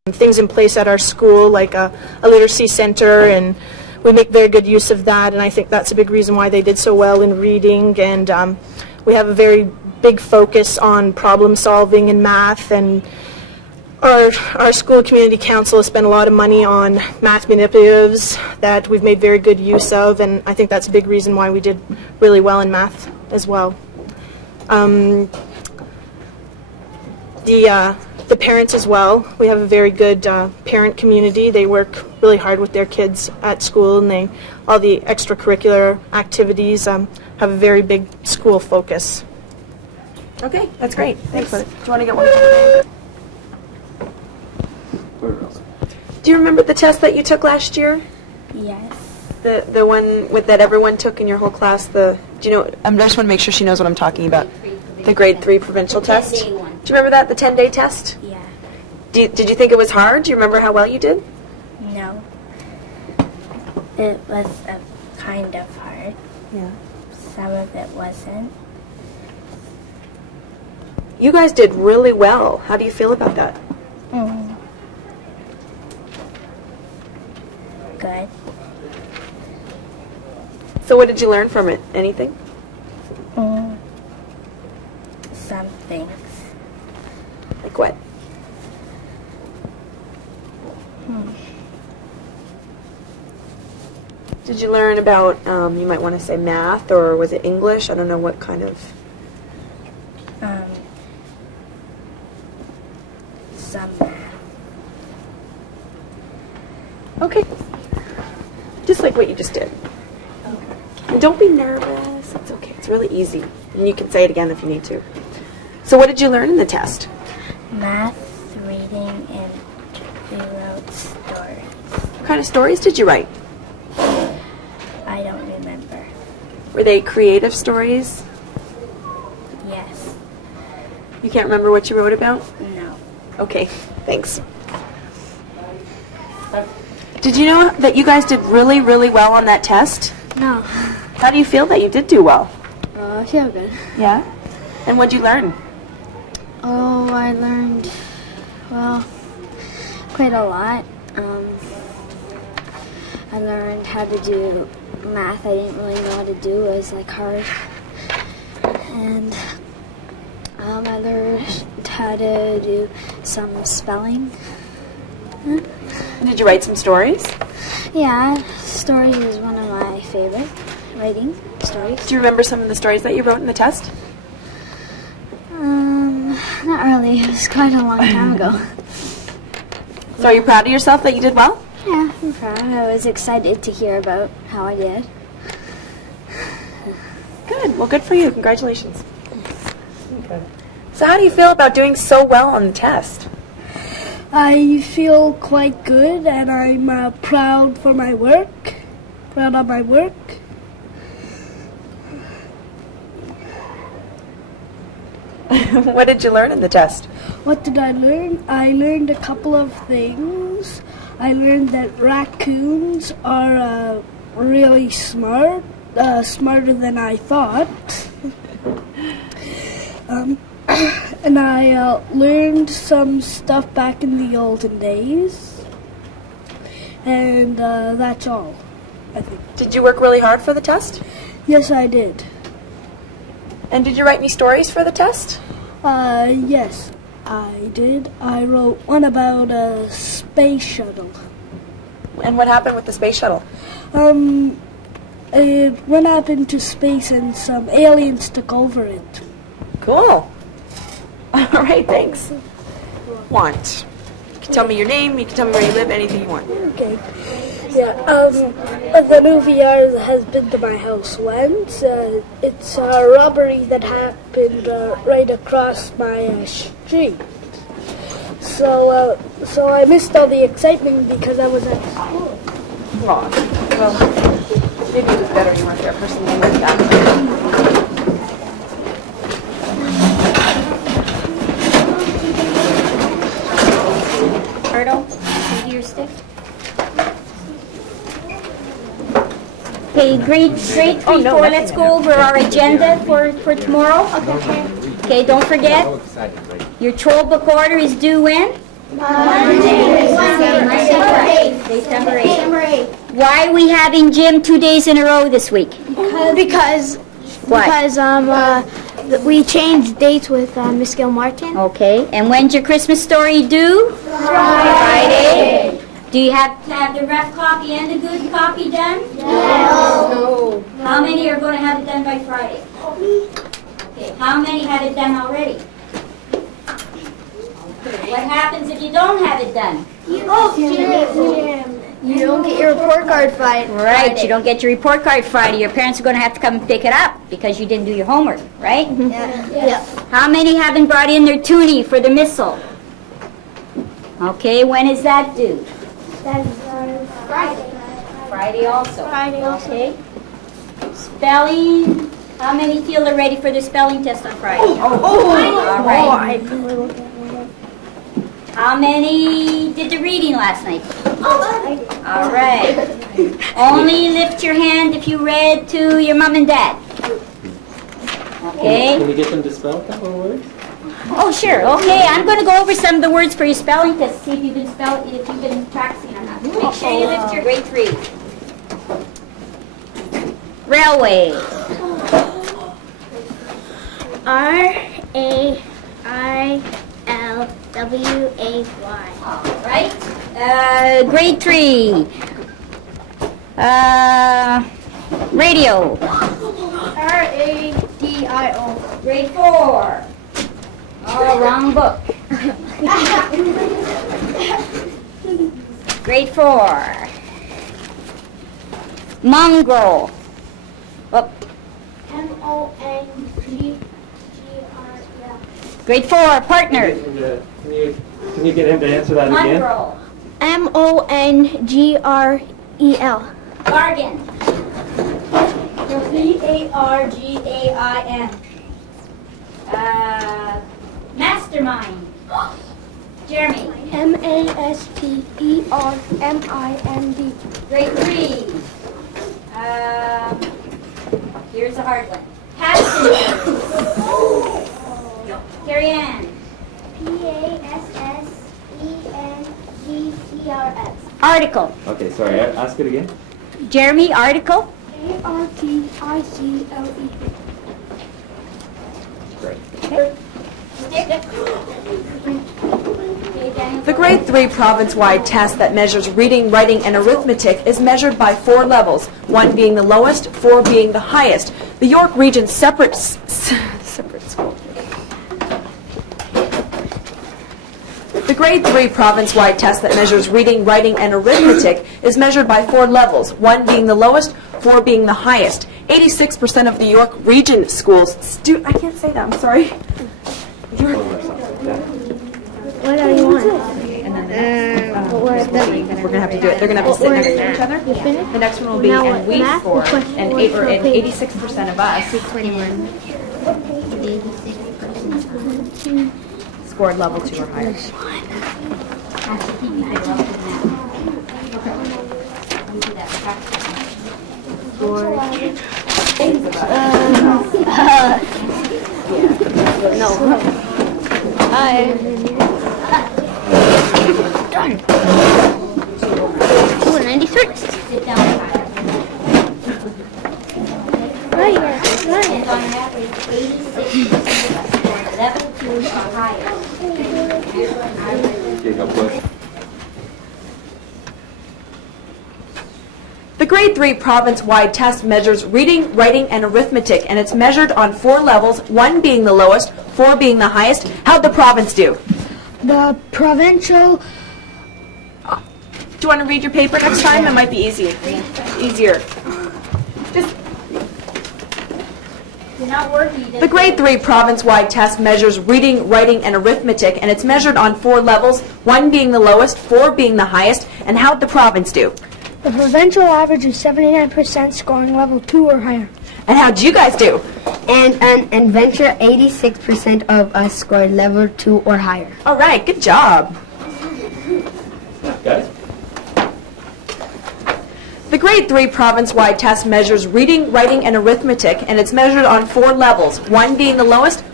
things in place at our school, like a literacy center, and we make very good use of that, and I think that's a big reason why they did so well in reading. And we have a very big focus on problem solving in math, and our school community council has spent a lot of money on math manipulatives that we've made very good use of, and I think that's a big reason why we did really well in math as well. The parents as well. We have a very good parent community. They work really hard with their kids at school, and all the extracurricular activities have a very big school focus. Okay, that's great. Thanks. Do you want to get one? Do you remember the test that you took last year? Yes. The one that everyone took in your whole class. Do you know? I just want to make sure she knows what I'm talking about. The grade 3 provincial test. Do you remember that? The 10-day test. Yeah. Did you think it was hard? Do you remember how well you did? No. It was kind of hard. Yeah. Some of it wasn't. You guys did really well. How do you feel about that? Good. So what did you learn from it? Anything? Some things. Like what? Did you learn about, you might want to say math, or was it English? I don't know what kind of... Some math. Okay. Just like what you just did. And don't be nervous. It's okay. It's really easy. And you can say it again if you need to. So what did you learn in the test? Math, reading, and we wrote stories. What kind of stories did you write? I don't remember. Were they creative stories? Yes. You can't remember what you wrote about? No. Okay, thanks. Did you know that you guys did really, really well on that test? No. How do you feel that you did do well? I feel good. Yeah? And what did you learn? Oh, I learned, well, quite a lot. I learned how to do math I didn't really know how to do. It was like hard. And I learned how to do some spelling. Did you write some stories? Yeah, stories is one of my favorite writing stories. Do you remember some of the stories that you wrote in the test? Not really. It was quite a long time ago. So are you proud of yourself that you did well? Yeah, I'm proud. I was excited to hear about how I did. Good. Well, good for you. Congratulations. Okay. So how do you feel about doing so well on the test? I feel quite good, and I'm proud for my work. Proud of my work. What did you learn in the test? What did I learn? I learned a couple of things. I learned that raccoons are really smart, smarter than I thought. And I learned some stuff back in the olden days. And that's all, I think. Did you work really hard for the test? Yes, I did. And did you write any stories for the test? Yes, I did. I wrote one about a space shuttle. And what happened with the space shuttle? It went up into space and some aliens took over it. Cool. All right, thanks. Want. You can tell me your name, you can tell me where you live, anything you want. Okay. Yeah, the new VR has been to my house once. It's a robbery that happened right across my street. So I missed all the excitement because I was at school. Well, maybe it was better you weren't there personally like that. Ardo, into your stick. Okay, grade 3, 4, let's go over our agenda for tomorrow. Okay, don't forget, your troll book order is due when? December 8th. Why are we having gym 2 days in a row this week? Because we changed dates with Miss Gilmartin. Okay, and when's your Christmas story due? Friday. Do you have to have the rough copy and the good copy done? No. How many are going to have it done by Friday? Okay, how many have it done already? Okay, what happens if you don't have it done? You don't get your report card Friday. Right, you don't get your report card Friday. Your parents are going to have to come and pick it up because you didn't do your homework, right? Yeah. How many haven't brought in their toonie for the missile? Okay, when is that due? That's Friday. Friday also. Friday also. Okay. Spelling. How many feel they're ready for the spelling test on Friday? All right. How many did the reading last night? All right. Only lift your hand if you read to your mom and dad. Okay. Can we get them to spell a couple of words? Oh, sure. Okay, I'm going to go over some of the words for your spelling test. See if you've been practicing or not. Make sure you lift your grade 3. Railway. RAILWAY. All right. Grade 3. Radio. RADIO. Grade 4. Oh, wrong book. Grade 4. Mongrel. Oh. MONGREL. Grade 4. Partner. Can you get him to answer that again? Mongrel. MONGREL. Bargain. BARGAIN. Mastermind. Jeremy. MASTERMIND. Grade 3. Here's a hard one. Passengers. Carrie Ann. PASSENGERS. Article. Okay, sorry. Ask it again. Jeremy, article. ARTICLE. Great. The grade 3 province-wide test that measures reading, writing, and arithmetic is measured by 4 levels, 1 being the lowest, 4 being the highest. The York Region's separate school. The grade 3 province-wide test that measures reading, writing, and arithmetic is measured by 4 levels, 1 being the lowest, 4 being the highest. 86% of the York Region schools... I can't say that, I'm sorry. What do you want? We're going to have to do it. They're going to have to sit next to each other. The next one will be, and we score, and 86% of us scored level 2 or higher. Done. 293. Sit down. Right here. Right And on average, 86% level 2 or higher. Okay, go push. The grade 3 province-wide test measures reading, writing, and arithmetic, and it's measured on 4 levels, 1 being the lowest, 4 being the highest. How'd the province do? The provincial. Do you want to read your paper next time? It might be easier. Just You're not working. the grade 3 province-wide test measures reading, writing, and arithmetic, and it's measured on 4 levels, 1 being the lowest, 4 being the highest. And how'd the province do? The provincial average is 79%, scoring level 2 or higher. And how'd you guys do? And venture 86% of us scored level 2 or higher. All right, good job. Guys? The grade 3 province-wide test measures reading, writing, and arithmetic, and it's measured on 4 levels, 1 being the lowest,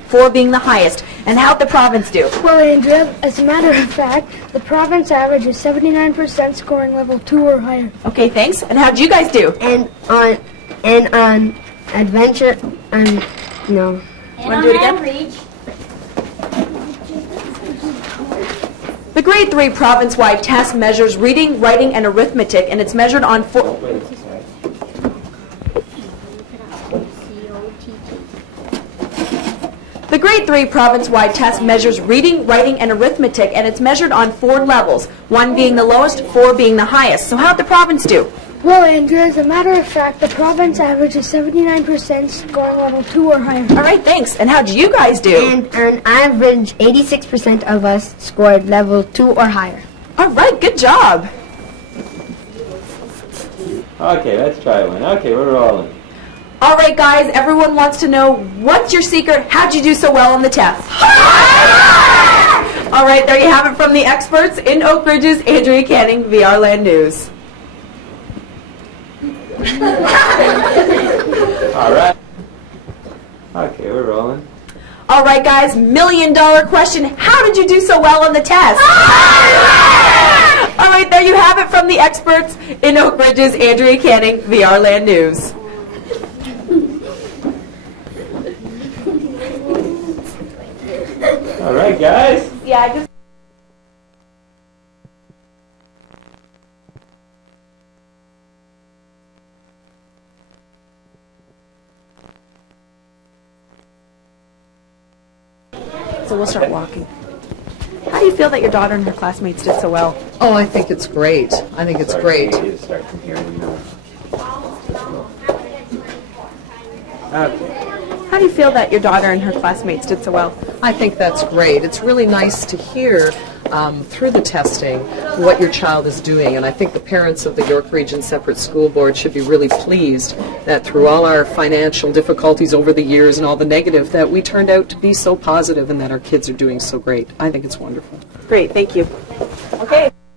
4 being the highest. And how'd the province do? Well, Andrea, as a matter of fact, the province average is 79% scoring level 2 or higher. Okay, thanks. And how'd you guys do? And on adventure, no. And Wanna do it again? average, The grade 3 province-wide test measures reading, writing, and arithmetic, and it's measured on 4... The grade 3 province-wide test measures reading, writing, and arithmetic, and it's measured on 4 levels, 1 being the lowest, 4 being the highest. So how'd the province do? Well, Andrea, as a matter of fact, the province average is 79% scoring level 2 or higher. All right, thanks. And how'd you guys do? And on average, 86% of us scored level 2 or higher. All right, good job. Okay, let's try one. Okay, we're rolling. All right, guys, everyone wants to know, what's your secret? How'd you do so well on the test? All right, there you have it from the experts in Oak Ridge's Andrea Canning, VR Land News. All right. Okay, we're rolling. All right, guys, $1,000,000 question. How did you do so well on the test? All right, there you have it from the experts in Oak Ridge's Andrea Canning, VR Land News. All right, guys. Yeah, I just... So we'll start walking. How do you feel that your daughter and her classmates did so well? Oh, I think it's great. I think it's great. We need to start from here. Okay. How do you feel that your daughter and her classmates did so well? I think that's great. It's really nice to hear through the testing what your child is doing, and I think the parents of the York Region Separate School Board should be really pleased that through all our financial difficulties over the years and all the negative, that we turned out to be so positive and that our kids are doing so great. I think it's wonderful. Great, thank you. Okay.